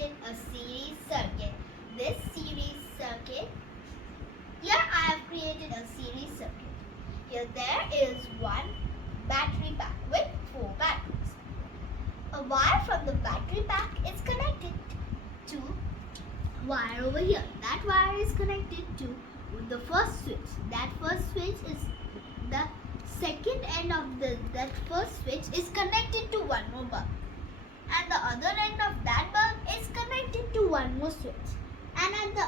created a series circuit. This series circuit, here I have created a series circuit. Here there is one battery pack with 4 batteries. A wire from the battery pack is connected to wire over here. That wire is connected to the first switch. That first switch is the second end of that first switch is connected to one more bulb. And the other end of that bulb is connected to one more switch. And at the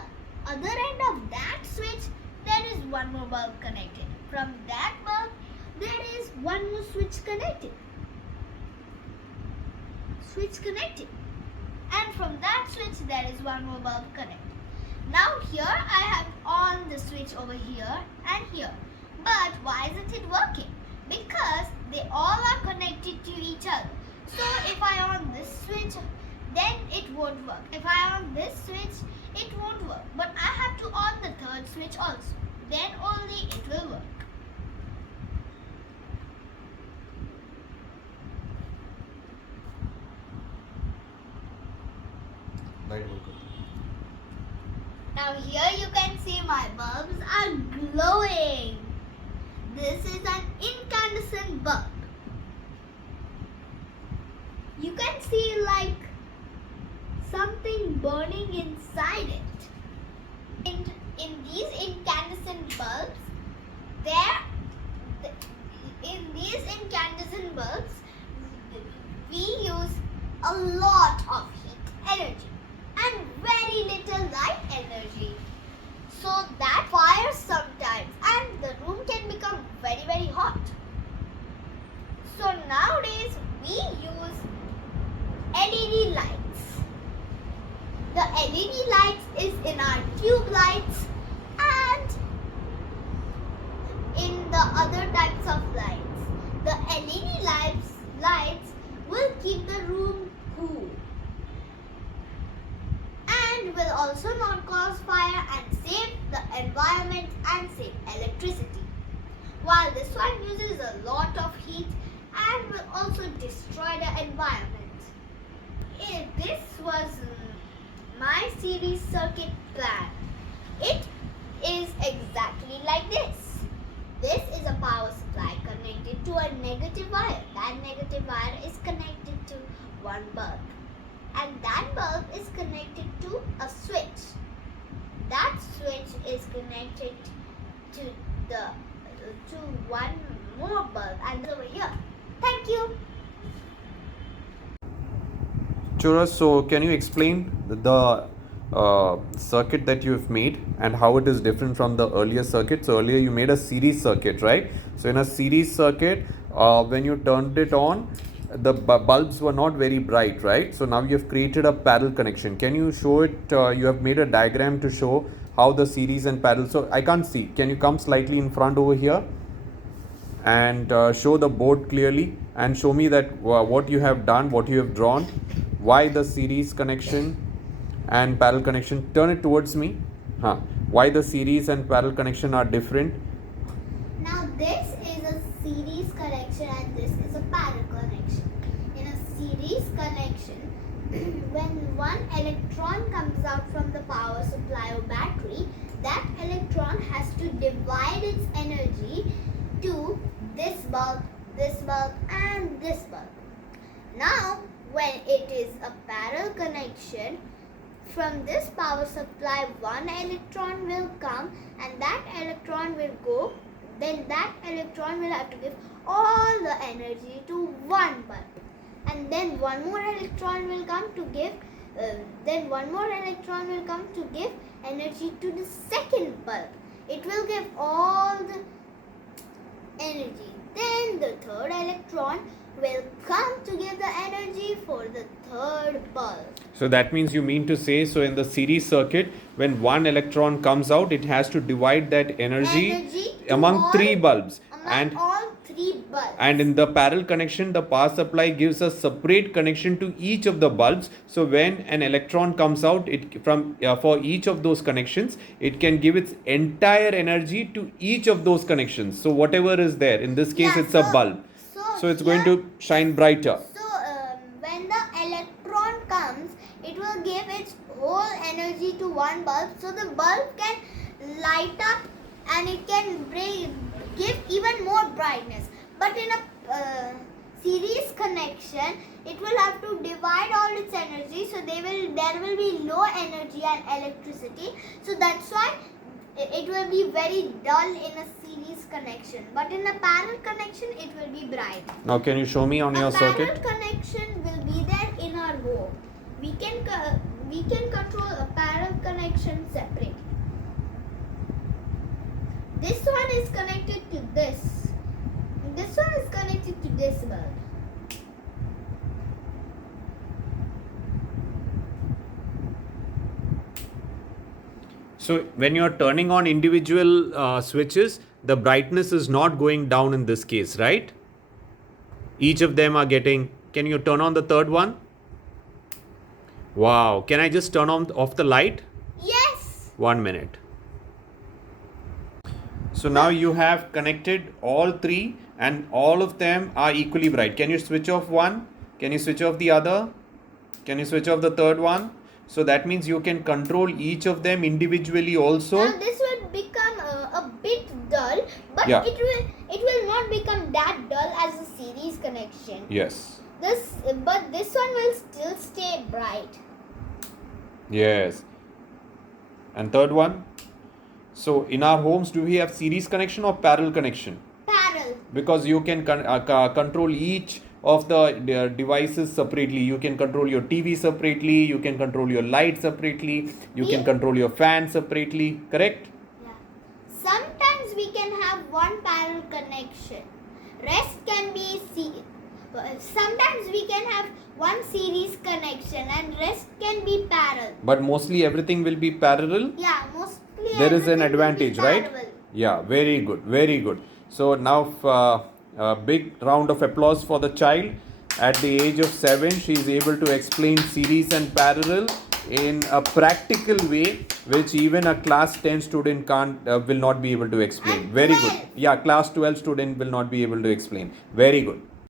other end of that switch, there is one more bulb connected. From that bulb, there is one more switch connected. And from that switch, there is one more bulb connected. Now here I have on the switch over here and here. But why isn't it working? Because they all are connected to each other. So if I on this switch, then it won't work. If I on this switch, it won't work. But I have to on the third switch also. Then only it will work. Now here you can see my bulbs are glowing. This is an incandescent bulb. You can see like something burning inside it. In these incandescent bulbs, we use a lot of heat energy and very little light energy. So that fires sometimes and the room can become very, very hot. So nowadays we use LED lights. The LED lights is in our tube lights and in the other types of lights. The LED lights will keep the room cool and will also not cause fire and save the environment and save electricity. While this one uses a lot of heat and will also destroy the environment. This was my series circuit plan. It is exactly like this. This is a power supply connected to a negative wire. That negative wire is connected to one bulb. And that bulb is connected to a switch. That switch is connected to one more bulb and over here. Thank you. Chura, so can you explain the circuit that you have made and how it is different from the earlier circuit? So earlier you made a series circuit, right? So in a series circuit, when you turned it on, the bulbs were not very bright, right? So now you have created a parallel connection. Can you show it? You have made a diagram to show how the series and parallel. So I can't see. Can you come slightly in front over here and show the board clearly and show me that what you have done, what you have drawn, why the series connection and parallel connection. Turn it towards me. Why the series and parallel connection are different? Now this is a series connection and this is a parallel connection. In a series connection, when one electron comes out from the power supply or battery, that electron has to divide its energy to this bulb and this bulb. Now when it is a parallel connection, from this power supply one electron will come and that electron will go. Then that electron will have to give all the energy to one bulb. And then one more electron will come to give energy to the second bulb. It will give all the energy. Then the third electron will come to give the energy for the third bulb. So that means you mean to say, so in the series circuit, when one electron comes out, it has to divide that energy among three bulbs. And in the parallel connection, the power supply gives a separate connection to each of the bulbs. So when an electron comes out, for each of those connections, it can give its entire energy to each of those connections. So whatever is there, in this case, it's a bulb. So it's going to shine brighter. So when the electron comes, it will give its whole energy to one bulb, so the bulb can light up and it can give even more brightness. But in a series connection, it will have to divide all its energy, so there will be low energy and electricity. So that's why it will be very dull in a series connection. But in a parallel connection, it will be bright. Now can you show me on your circuit? A parallel connection will be there in our home. We can control a parallel connection separately. This one is connected to this. This one is connected to this bulb. So when you're turning on individual switches, the brightness is not going down in this case, right? Each of them are getting. Can you turn on the third one? Wow. Can I just turn off the light? Yes. 1 minute. So now you have connected all three and all of them are equally bright. Can you switch off one? Can you switch off the other? Can you switch off the third one? So that means you can control each of them individually also. Now this will become a bit dull, but Yeah. it will not become that dull as a series connection. Yes. But this one will still stay bright. Yes. And third one? So in our homes, do we have series connection or parallel connection? Parallel. Because you can control each of the devices separately. You can control your TV separately, you can control your light separately, you can control your fan separately, correct? Yeah. Sometimes we can have one parallel connection. Rest can be sometimes we can have one series connection and rest can be parallel. But mostly everything will be parallel. Yeah, mostly There is an everything will be advantage, right? parallel. Yeah, very good, very good. So now a big round of applause for the child. At the age of 7, she is able to explain series and parallel in a practical way, which even a class 10 student will not be able to explain. And Very 12. good. Yeah, class 12 student will not be able to explain. Very good.